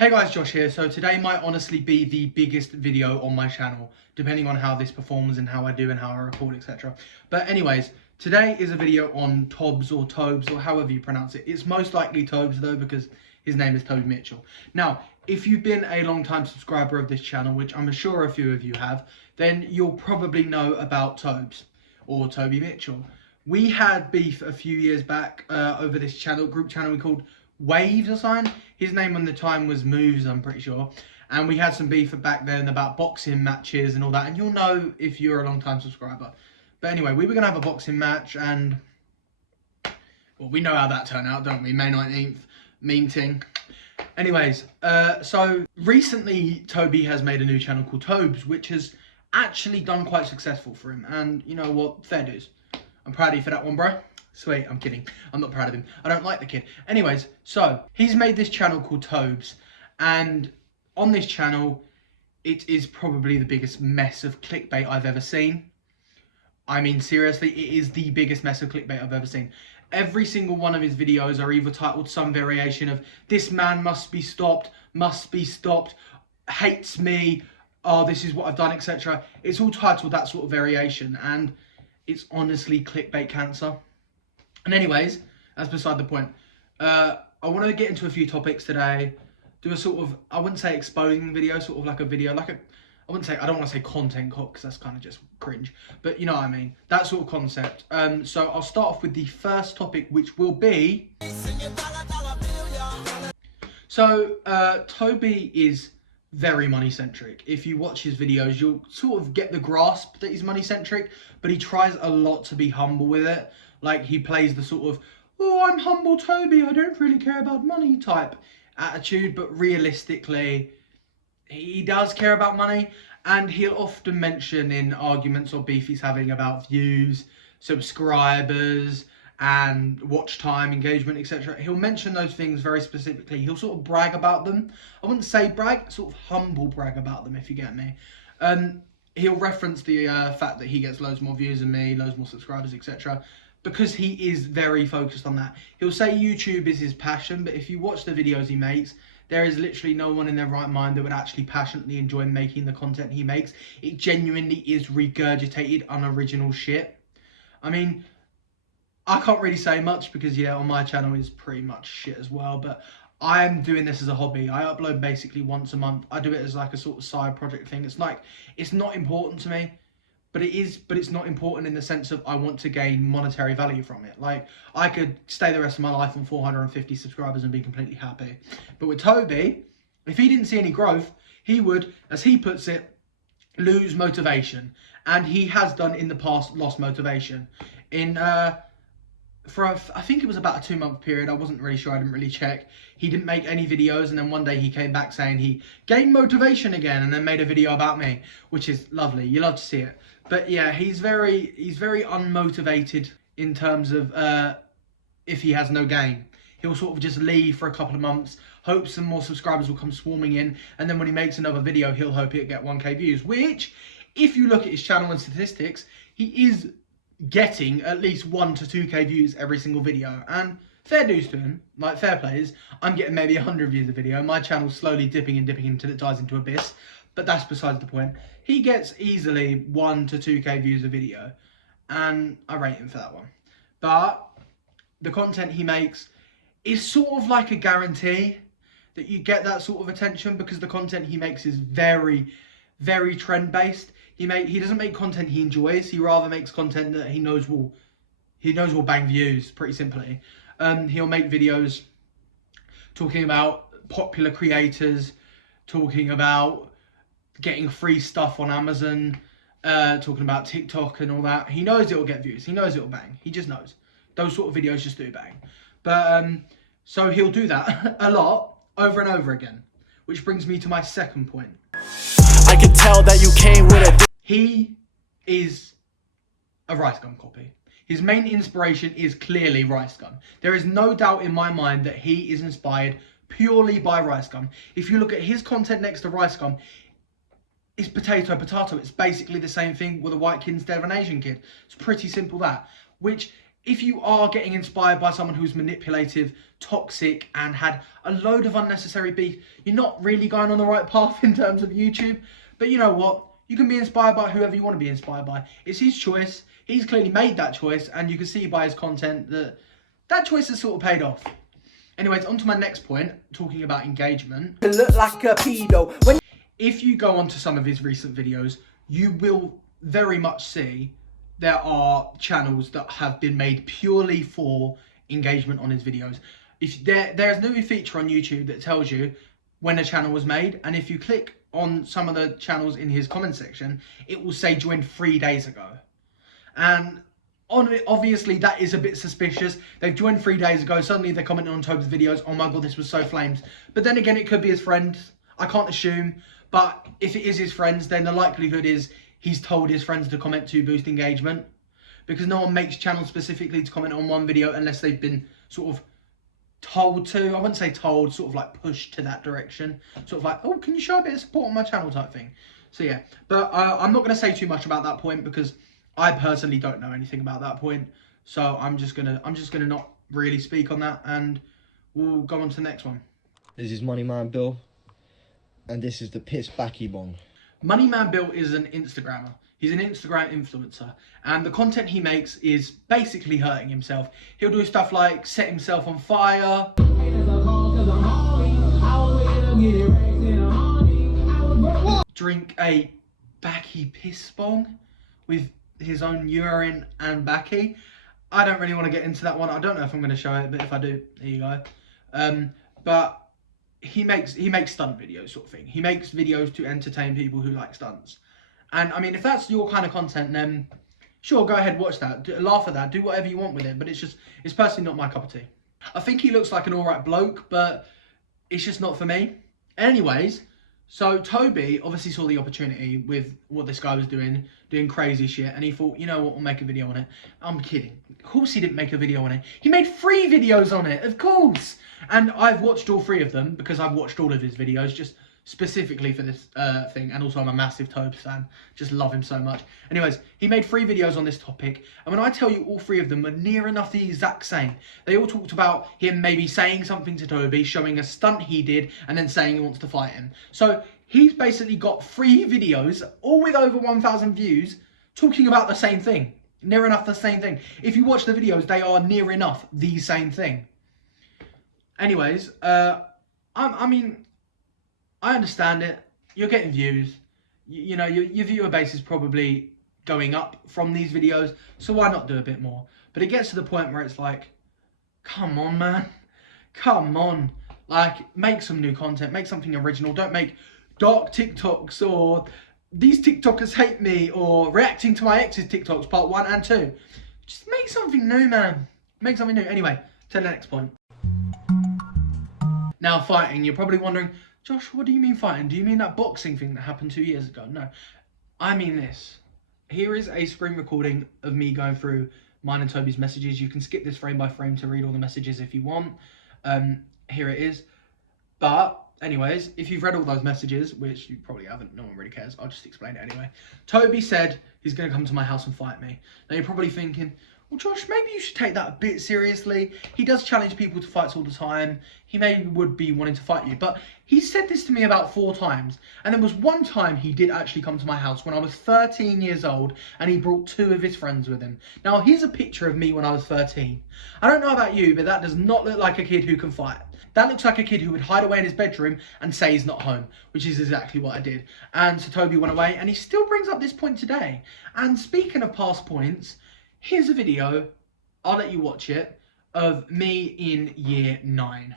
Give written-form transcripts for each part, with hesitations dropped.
Hey guys, Josh here. So today might honestly be the biggest video on my channel, depending on how this performs and how I do and how I record, etc. But anyways, today is a video on TOBZ or TOBZ or however you pronounce it. It's most likely TOBZ though because his name is Toby Mitchell. Now, if you've been a long time subscriber of this channel, which I'm sure a few of you have, then you'll probably know about TOBZ or Toby Mitchell. We had beef a few years back over this channel, group channel we called Waves or something. His name on the time was Moves, I'm pretty sure. And we had some beef back then about boxing matches and all that. And you'll know if you're a long time subscriber. But anyway, we were going to have a boxing match and... well, we know how that turned out, don't we? May 19th, meme ting. Anyways, so recently Toby has made a new channel called TOBZ, which has actually done quite successful for him. And you know what? Fair dues. I'm proud of you for that one, bro. Sweet, I'm kidding. I'm not proud of him. I don't like the kid. Anyways, so he's made this channel called TOBZ, and on this channel, it is probably the biggest mess of clickbait I've ever seen. I mean, seriously, it is the biggest mess of clickbait I've ever seen. Every single one of his videos are either titled some variation of "This man must be stopped," "Hates me," "Oh, this is what I've done," etc. It's all titled that sort of variation, and it's honestly clickbait cancer. And anyways, that's beside the point. I want to get into a few topics today. Do a sort of, I wouldn't say exposing video, sort of like a video, like a, I don't want to say content cop because that's kind of just cringe. But you know what I mean. That sort of concept. So I'll start off with the first topic, which will be... So, Toby is very money-centric. If you watch his videos, you'll sort of get the grasp that he's money-centric, but he tries a lot to be humble with it. Like, he plays the sort of, "Oh, I'm humble Toby, I don't really care about money" type attitude, but realistically, he does care about money, and he'll often mention in arguments or beef he's having about views, subscribers, and watch time, engagement, etc. He'll mention those things very specifically. He'll sort of brag about them. I wouldn't say brag, sort of humble brag about them, if you get me. He'll reference the fact that he gets loads more views than me, loads more subscribers, etc. because he is very focused on that. He'll say YouTube is his passion, but if you watch the videos he makes, there is literally no one in their right mind that would actually passionately enjoy making the content he makes. It genuinely is regurgitated, unoriginal shit. I mean, I can't really say much because, yeah, on my channel is pretty much shit as well, but I'm doing this as a hobby. I upload basically once a month. I do it as like a sort of side project thing. It's like, it's not important to me. But it's not important in the sense of I want to gain monetary value from it. Like, I could stay the rest of my life on 450 subscribers and be completely happy. But with Toby, if he didn't see any growth, he would, as he puts it, lose motivation. And he has done in the past lost motivation. I think it was about a 2-month period. I wasn't really sure. I didn't really check. He didn't make any videos, and then one day he came back saying he gained motivation again, and then made a video about me, which is lovely. You love to see it. But yeah, he's very unmotivated in terms of if he has no gain. He'll sort of just leave for a couple of months, hope some more subscribers will come swarming in, and then when he makes another video, he'll hope it'll get 1k views. Which, if you look at his channel and statistics, he is getting at least 1 to 2k views every single video, and fair dues to him, like fair plays. I'm getting maybe 100 views a video. My channel's slowly dipping until it dies into abyss, but that's besides the point. He gets easily 1 to 2k views a video, and I rate him for that one. But the content he makes is sort of like a guarantee that you get that sort of attention, because the content he makes is very, very trend based. He doesn't make content he enjoys. He rather makes content that he knows will bang views, pretty simply. He'll make videos talking about popular creators, talking about getting free stuff on Amazon, talking about TikTok and all that. He knows it will get views. He knows it will bang. He just knows. Those sort of videos just do bang. But so he'll do that a lot, over and over again. Which brings me to my second point. I can tell that you came with a... He is a ricegum copy. His main inspiration is clearly ricegum. There is no doubt in my mind that he is inspired purely by ricegum. If you look at his content next to ricegum, it's potato. It's basically the same thing with a white kid instead of an Asian kid. It's pretty simple that. Which if you are getting inspired by someone who's manipulative, toxic, and had a load of unnecessary beef, you're not really going on the right path in terms of YouTube. But you know what? You can be inspired by whoever you want to be inspired by. It's his choice. He's clearly made that choice, and you can see by his content that that choice has sort of paid off. Anyways, on to my next point, talking about engagement. You look like a pedo. If you go onto some of his recent videos, you will very much see there are channels that have been made purely for engagement on his videos. If there's a new feature on YouTube that tells you when a channel was made, and if you click on some of the channels in his comment section, it will say joined 3 days ago. And obviously that is a bit suspicious. They've joined 3 days ago, suddenly they're commenting on Toby's videos, oh my god, this was so flames. But then again, it could be his friends. I can't assume, but if it is his friends, then the likelihood is he's told his friends to comment to boost engagement, because no one makes channels specifically to comment on one video unless they've been sort of told to. I wouldn't say told, sort of like pushed to that direction. Sort of like, oh, can you show a bit of support on my channel type thing. So yeah, but I'm not going to say too much about that point because I personally don't know anything about that point. So I'm just gonna not really speak on that, and we'll go on to the next one. This is moneymanbill, and this is the piss backy bong. moneymanbill is an Instagrammer. He's an Instagram influencer, and the content he makes is basically hurting himself. He'll do stuff like set himself on fire, drink a backy piss bong with his own urine and backy. I don't really want to get into that one. I don't know if I'm going to show it, but if I do, there you go. But he makes stunt videos, sort of thing. He makes videos to entertain people who like stunts. And I mean, if that's your kind of content, then sure, go ahead, watch that, laugh at that, do whatever you want with it. But it's personally not my cup of tea. I think he looks like an alright bloke, but it's just not for me. Anyways, so Toby obviously saw the opportunity with what this guy was doing crazy shit, and he thought, you know what, we'll make a video on it. I'm kidding. Of course he didn't make a video on it. He made 3 videos on it, of course. And I've watched all 3 of them because I've watched all of his videos just specifically for this thing, and also I'm a massive TOBZ fan, just love him so much. Anyways, he made 3 videos on this topic, and when I tell you all 3 of them are near enough the exact same. They all talked about him maybe saying something to Toby, showing a stunt he did, and then saying he wants to fight him. So he's basically got 3 videos, all with over 1,000 views, talking about the same thing. Near enough the same thing. If you watch the videos, they are near enough the same thing. Anyways, I mean, I understand it. You're getting views. You know, your viewer base is probably going up from these videos, so why not do a bit more? But it gets to the point where it's like, come on, man. Come on. Like, make some new content. Make something original. Don't make dark TikToks or these TikTokers hate me or reacting to my ex's TikToks part 1 and 2. Just make something new, man. Make something new. Anyway, to the next point. Now, fighting. You're probably wondering, Josh, what do you mean fighting? Do you mean that boxing thing that happened 2 years ago? No, I mean this. Here is a screen recording of me going through mine and Toby's messages. You can skip this frame by frame to read all the messages if you want. Here it is. But anyways, if you've read all those messages, which you probably haven't, no one really cares, I'll just explain it anyway. Toby said he's going to come to my house and fight me. Now you're probably thinking, well, Josh, maybe you should take that a bit seriously. He does challenge people to fights all the time. He maybe would be wanting to fight you. But he said this to me about 4 times. And there was one time he did actually come to my house when I was 13 years old, and he brought 2 of his friends with him. Now, here's a picture of me when I was 13. I don't know about you, but that does not look like a kid who can fight. That looks like a kid who would hide away in his bedroom and say he's not home, which is exactly what I did. And so Toby went away, and he still brings up this point today. And speaking of past points, here's a video, I'll let you watch it, of me in year 9.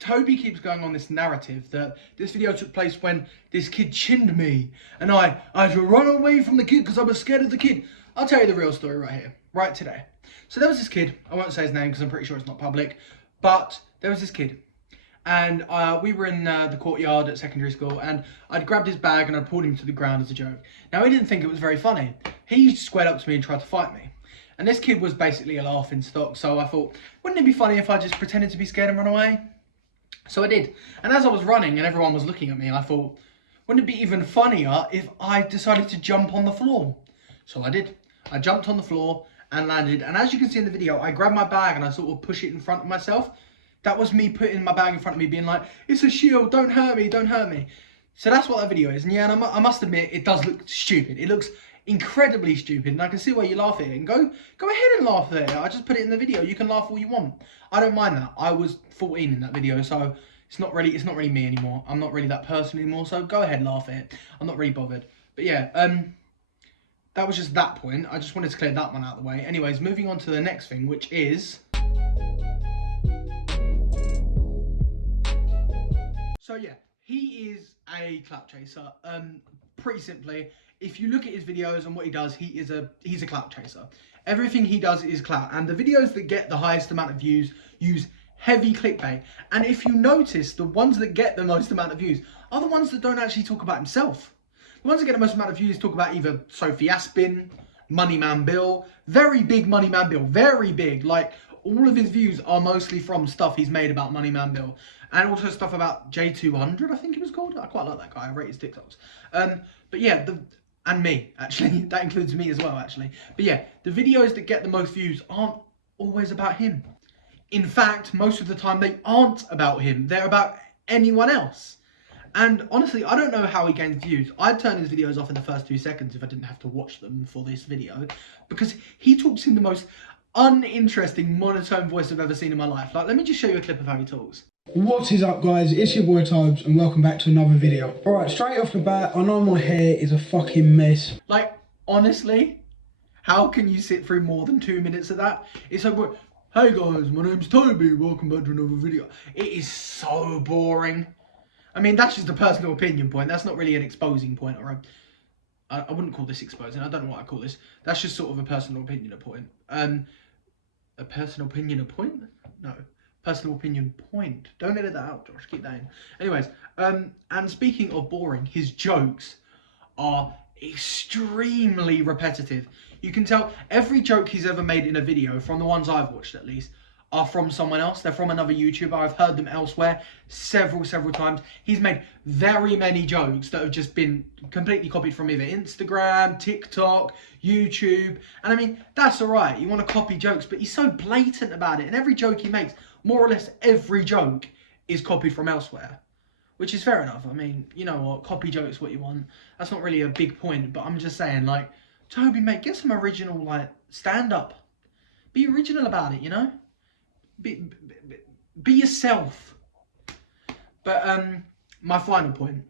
Toby keeps going on this narrative that this video took place when this kid chinned me and I had to run away from the kid because I was scared of the kid. I'll tell you the real story right here, right today. So there was this kid, I won't say his name because I'm pretty sure it's not public, but there was this kid. And we were in the courtyard at secondary school, and I'd grabbed his bag and I'd pulled him to the ground as a joke. Now, he didn't think it was very funny. He squared up to me and tried to fight me. And this kid was basically a laughing stock, so I thought, wouldn't it be funny if I just pretended to be scared and run away? So I did. And as I was running and everyone was looking at me, I thought, wouldn't it be even funnier if I decided to jump on the floor? So I did. I jumped on the floor and landed. And as you can see in the video, I grabbed my bag and I sort of push it in front of myself. That was me putting my bag in front of me, being like, it's a shield, don't hurt me, don't hurt me. So that's what that video is. And yeah, and I must admit, it does look stupid. It looks incredibly stupid, and I can see why you laugh at it. And go ahead and laugh at it. I just put it in the video. You can laugh all you want. I don't mind that. I was 14 in that video, so it's not really me anymore. I'm not really that person anymore. So go ahead and laugh at it. I'm not really bothered. But yeah, that was just that point. I just wanted to clear that one out of the way. Anyways, moving on to the next thing, which is. So yeah, he is a clout chaser. Pretty simply, if you look at his videos and what he does, he's a clout chaser. Everything he does is clout, and the videos that get the highest amount of views use heavy clickbait. And if you notice, the ones that get the most amount of views are the ones that don't actually talk about himself. The ones that get the most amount of views talk about either Sophie Aspin, moneymanbill, very big moneymanbill, very big. Like, all of his views are mostly from stuff he's made about moneymanbill. And also stuff about J200, I think it was called. I quite like that guy. I rate his TikToks. But yeah, and me, actually. That includes me as well, actually. But yeah, the videos that get the most views aren't always about him. In fact, most of the time they aren't about him. They're about anyone else. And honestly, I don't know how he gains views. I'd turn his videos off in the first 2 seconds if I didn't have to watch them for this video. Because he talks in the most uninteresting monotone voice I've ever seen in my life. Like, let me just show you a clip of how he talks. What is up, guys? It's your boy TOBZ and welcome back to another video. Alright, straight off the bat, I know my hair is a fucking mess. Like, honestly, how can you sit through more than 2 minutes of that? It's so boring. Hey guys, my name's Toby, welcome back to another video. It is so boring. I mean, that's just a personal opinion point. That's not really an exposing point, or I wouldn't call this exposing. I don't know what I call this. That's just sort of a personal opinion point. A personal opinion point? No. Personal opinion point. Don't edit that out, Josh. Keep that in. Anyways, and speaking of boring, his jokes are extremely repetitive. You can tell every joke he's ever made in a video, from the ones I've watched at least, are from someone else. They're from another YouTuber. I've heard them elsewhere several times. He's made very many jokes that have just been completely copied from either Instagram, TikTok, YouTube. And I mean, that's alright. You want to copy jokes, but he's so blatant about it. And every joke he makes, more or less every joke, is copied from elsewhere. Which is fair enough. I mean, you know what? Copy jokes what you want. That's not really a big point, but I'm just saying, like, Toby, mate, get some original, like, stand-up. Be original about it, you know? Be yourself. But my final point.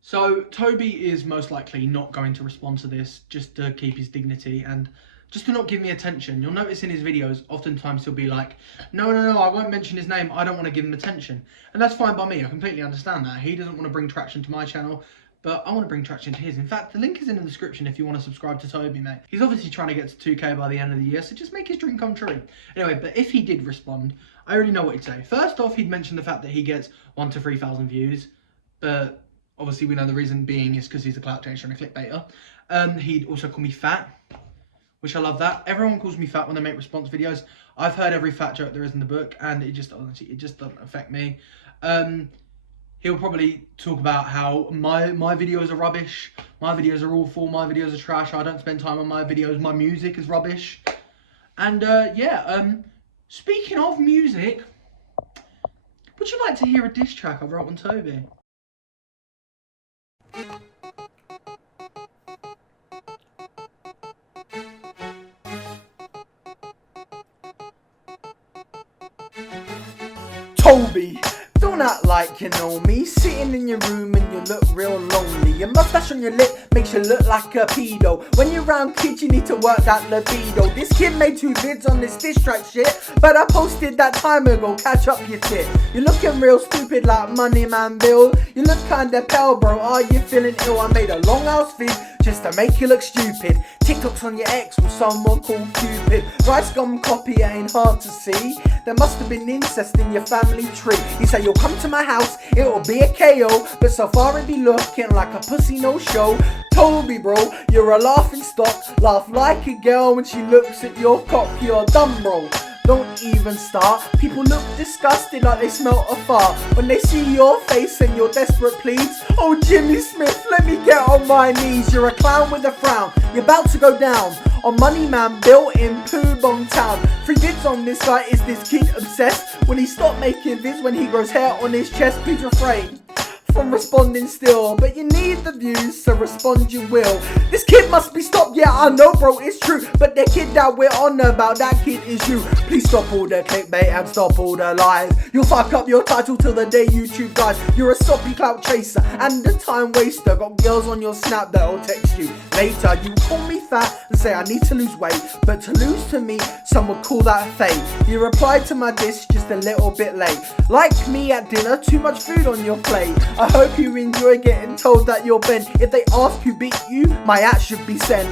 So Toby is most likely not going to respond to this, just to keep his dignity and just to not give me attention. You'll notice in his videos, oftentimes he'll be like, no, I won't mention his name. I don't want to give him attention. And that's fine by me. I completely understand that. He doesn't want to bring traction to my channel, but I want to bring traction to his. In fact, the link is in the description if you want to subscribe to Toby, mate. He's obviously trying to get to 2K by the end of the year, so just make his dream come true. Anyway, but if he did respond, I already know what he'd say. First off, he'd mention the fact that he gets 1,000 to 3,000 views, but obviously we know the reason being is because he's a clout chaser and a clickbaiter. He'd also call me fat, which I love that. Everyone calls me fat when they make response videos. I've heard every fat joke there is in the book, and it just doesn't affect me. He'll probably talk about how my videos are rubbish, my videos are awful, my videos are trash, I don't spend time on my videos, my music is rubbish. And speaking of music, would you like to hear a diss track I wrote on Toby? Toby, don't act like you know me. Sitting in your room and you look real lonely. Your mustache on your lip makes you look like a pedo. When you're around kids you need to work that libido. This kid made 2 vids on this diss track shit, but I posted that time ago, catch up your tit. You're looking real stupid like Moneymanbill. You look kinda pale bro, are you feeling ill? I made a long ass vid just to make you look stupid. TikToks on your ex with someone called Cupid. Ricegum copy, it ain't hard to see. There must have been incest in your family tree. You say you'll come to my house, it'll be a KO, but so far it be looking like a pussy no show. Toby bro, you're a laughing stock. Laugh like a girl when she looks at your cock, you're dumb bro. don't even start. People look disgusted like they smelt a fart when they see your face and your desperate pleads. Oh Jimmy Smith, let me get on my knees. You're a clown with a frown, you're about to go down on moneymanbill in Poo Bong Town. 3 vids on this guy, is this kid obsessed? Will he stop making vids when he grows hair on his chest? Please refrain from responding still, but you need the views, so respond you will. This kid must be stopped, yeah I know bro it's true, but the kid that we're on about, that kid is you. Please stop all the clickbait and stop all the lies. You'll fuck up your title till the day YouTube dies. You're a soppy clout chaser and a time waster. Got girls on your snap that'll text you later. You call me fat and say I need to lose weight, but to lose to me, some would call that fate. You replied to my diss just a little bit late. Like me at dinner, too much food on your plate. I hope you enjoy getting told that you're bent. If they ask who beat you, my ass should be sent.